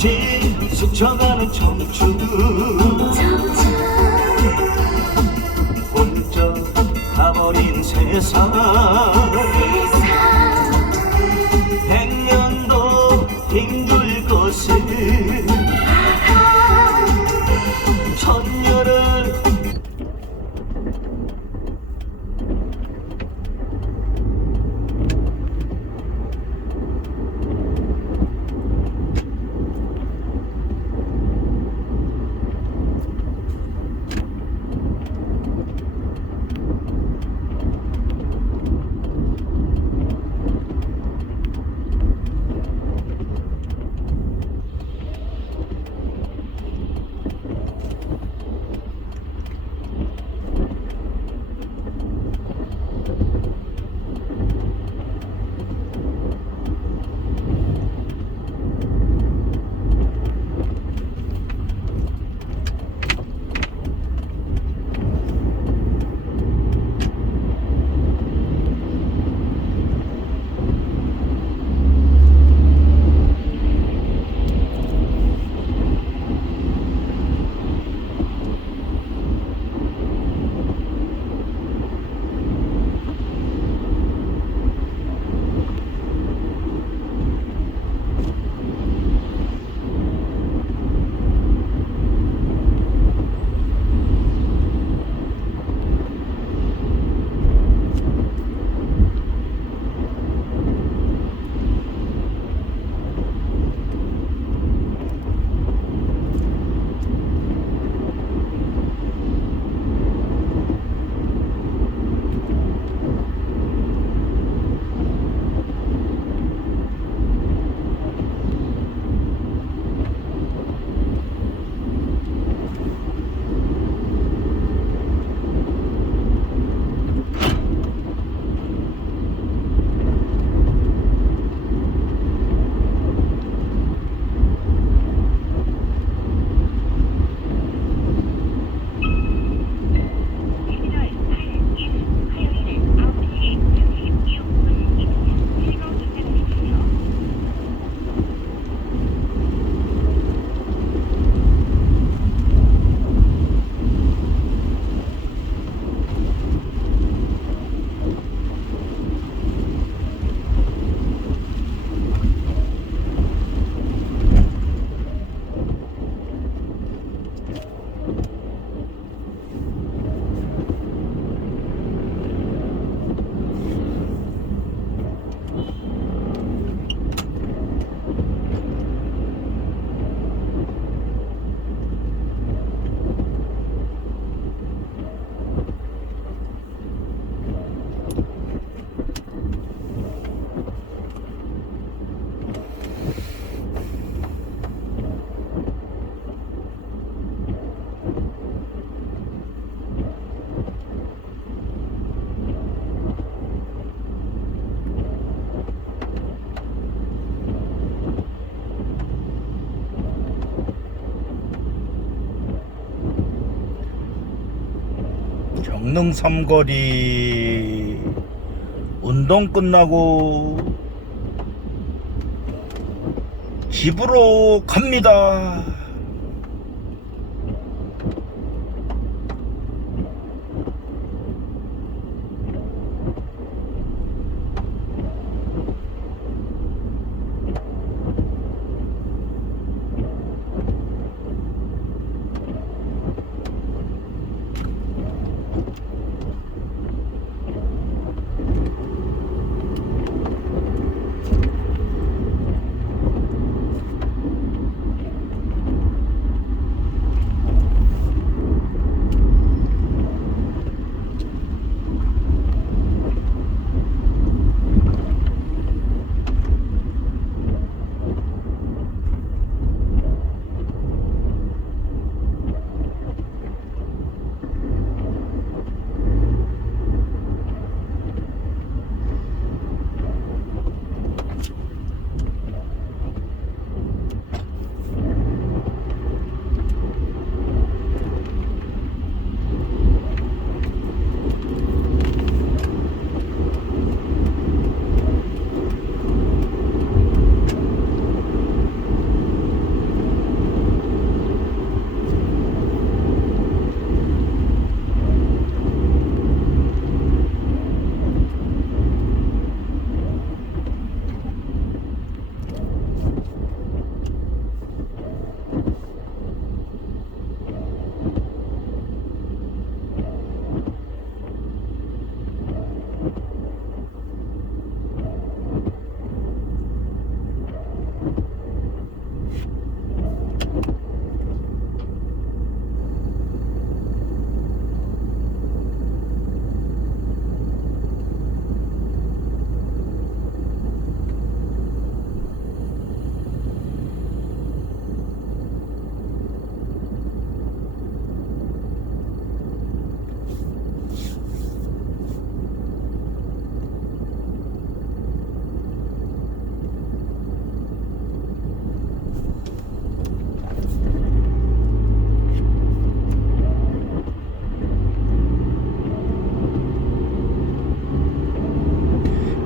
없이 스쳐가는 청춘. 훌쩍 가버린 세상. 백년도 힘들 것을. 천년 경릉 삼거리 운동 끝나고 집으로 갑니다.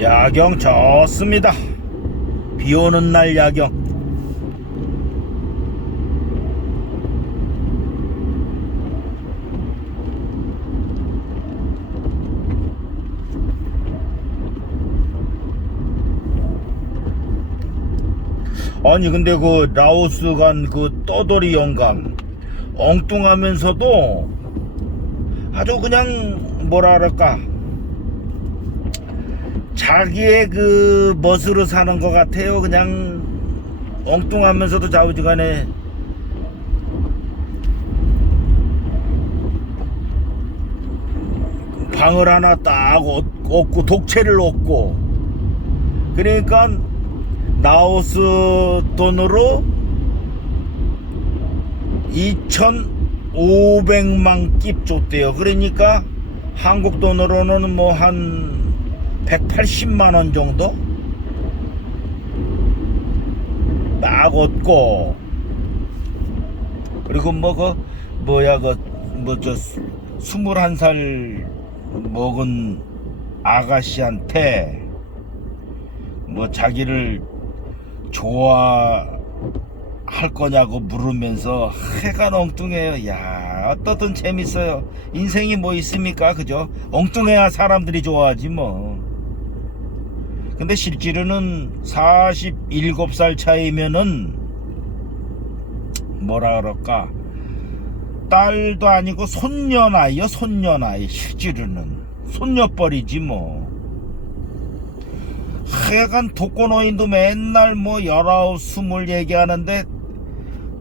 야경 좋습니다. 비 오는 날 야경. 아니 근데 그 라오스 간 그 떠돌이 영감 엉뚱하면서도 아주 그냥 뭐라 그럴까 자기의 그 멋으로 사는 것 같아요. 그냥 엉뚱하면서도 좌우지간에. 방을 하나 딱 얻- 얻고 독채를 얻고. 그러니까 나우스 돈으로 2,500만 깁 줬대요. 그러니까 한국 돈으로는 뭐한 180만 원 정도 딱 얻고 그리고 뭐 그 뭐야 그 뭐 저 21살 먹은 아가씨한테 뭐 자기를 좋아할 거냐고 물으면서 해가 엉뚱해요. 야, 어떻든 재밌어요. 인생이 뭐 있습니까? 그죠? 엉뚱해야 사람들이 좋아하지 뭐. 근데 실제로는 47살 차이면은 뭐라 그럴까? 딸도 아니고 손녀 나이요, 손녀 나이. 실제로는 손녀뻘이지 뭐. 하여간 독거노인도 맨날 뭐 열아홉 스물 얘기하는데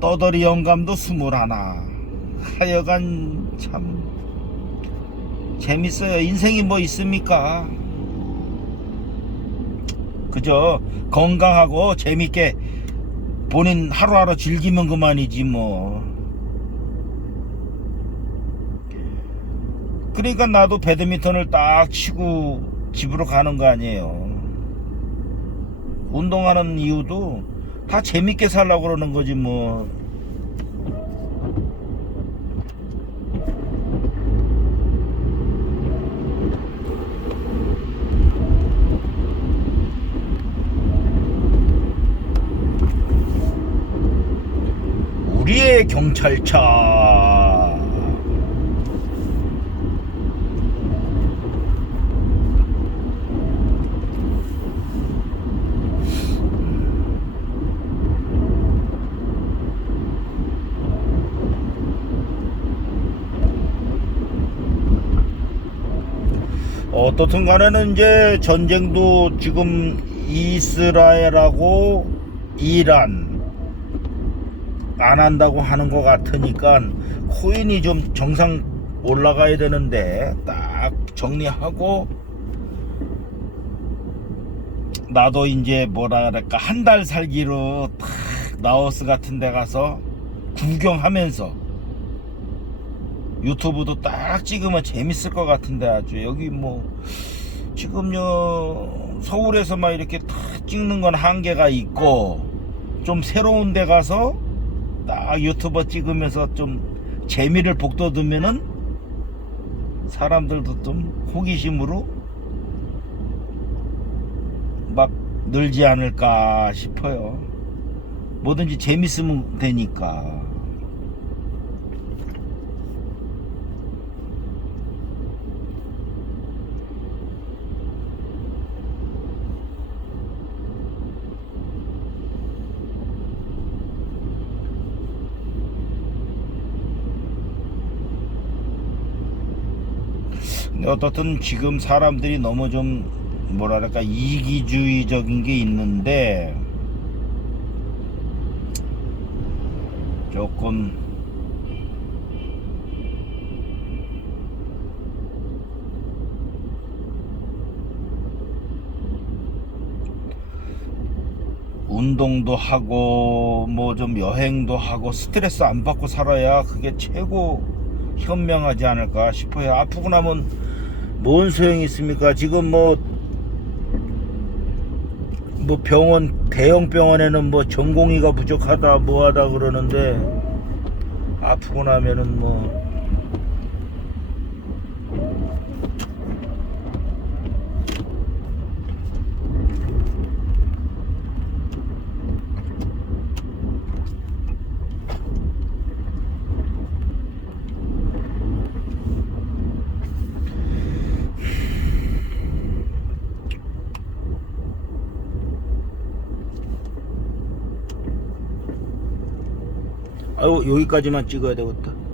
떠돌이 영감도 스물하나 하여간 참 재밌어요 인생이 뭐 있습니까 그저 건강하고 재밌게 본인 하루하루 즐기면 그만이지 뭐 그러니까 나도 배드민턴을 딱 치고 집으로 가는 거 아니에요 운동하는 이유도 다 재밌게 살라고 그러는 거지 뭐. 경찰차. 어떻든 간에는 이제 전쟁도 지금 이스라엘하고 이란 안 한다고 하는 것 같으니까 코인이 좀 정상 올라가야 되는데 딱 정리하고 나도 이제 뭐라 그럴까 한 달 살기로 탁 라오스 같은 데 가서 구경하면서 유튜브도 딱 찍으면 재밌을 것 같은데 아주. 여기 뭐 지금요 서울에서 막 이렇게 탁 찍는 건 한계가 있고 좀 새로운 데 가서 딱 유튜버 찍으면서 좀 재미를 북돋으면은 사람들도 좀 호기심으로 막 늘지 않을까 싶어요. 뭐든지 재밌으면 되니까. 근데 어떻든 지금 사람들이 너무 좀 뭐랄까 이기주의적인 게 있는데 조금 운동도 하고 뭐 좀 여행도 하고 스트레스 안 받고 살아야 그게 최고 현명하지 않을까 싶어요. 아프고 나면 뭔 소용이 있습니까? 지금 뭐, 뭐 병원, 대형 병원에는 뭐 전공의가 부족하다, 뭐 하다 그러는데, 아프고 나면은 뭐, 여기까지만 찍어야 되겠다